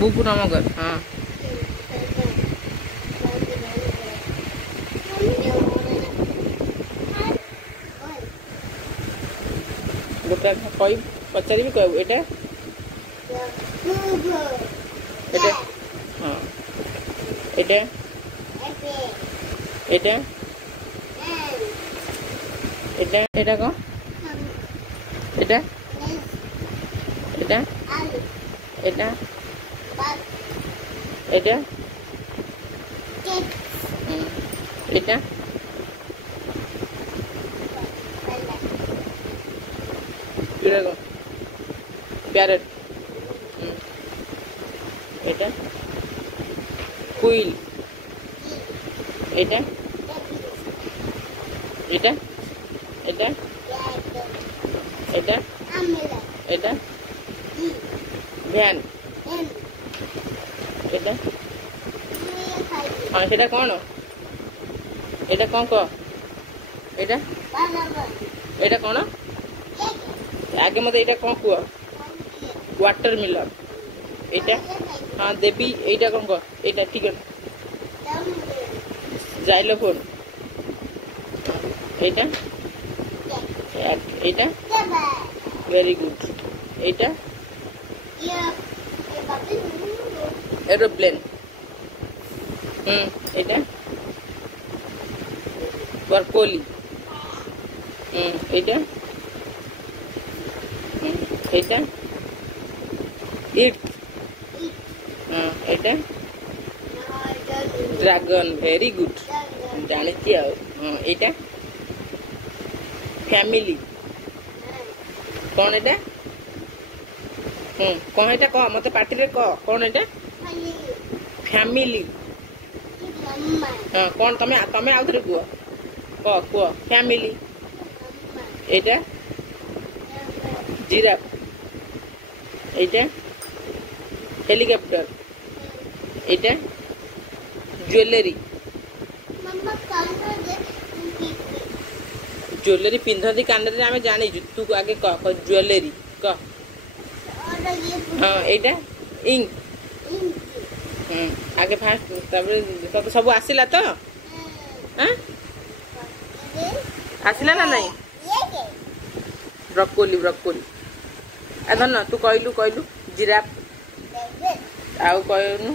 book नाम कर हाँ गोटे कह पचारि कहू एटा एटा हाँ एटा एटा एटा एटा कौन एटा एटा एटा एटा एटा एटा कौन पैरट एटा कुइल एटा एटा एटा एटा एटा भैन एटा हाँ सेटा कौन एटा कौन कह एटा एटा कौन आगे मत एटा कौन कह वाटर मिलन एटा हाँ देवी एटा कौन कह एटा ठीक है xylophone Etah Etah very good Etah aeroplane Etah बरकोली Etah Etah it Etah dragon very good जानी एटा फैमिली कौन एटा कौन एटा कह मत पार्टी रे कह कौन एटा फैमिली हाँ कौन तमे तमे आउ थे कह कह फैमिली एटा जिराफ एटा हेलिकॉप्टर एटा ज्वेलरी ज्वेलरी पिंधती कान रे आमे जानी तू आगे कह ज्वेलरी कह हाँ एटा इंक आगे फास्ट तब सब आसिला तो हाँ आसिला ना नहीं ब्रोकोली ब्रोकोली धन तू कहलु कहलु जिराफ आउ कहनु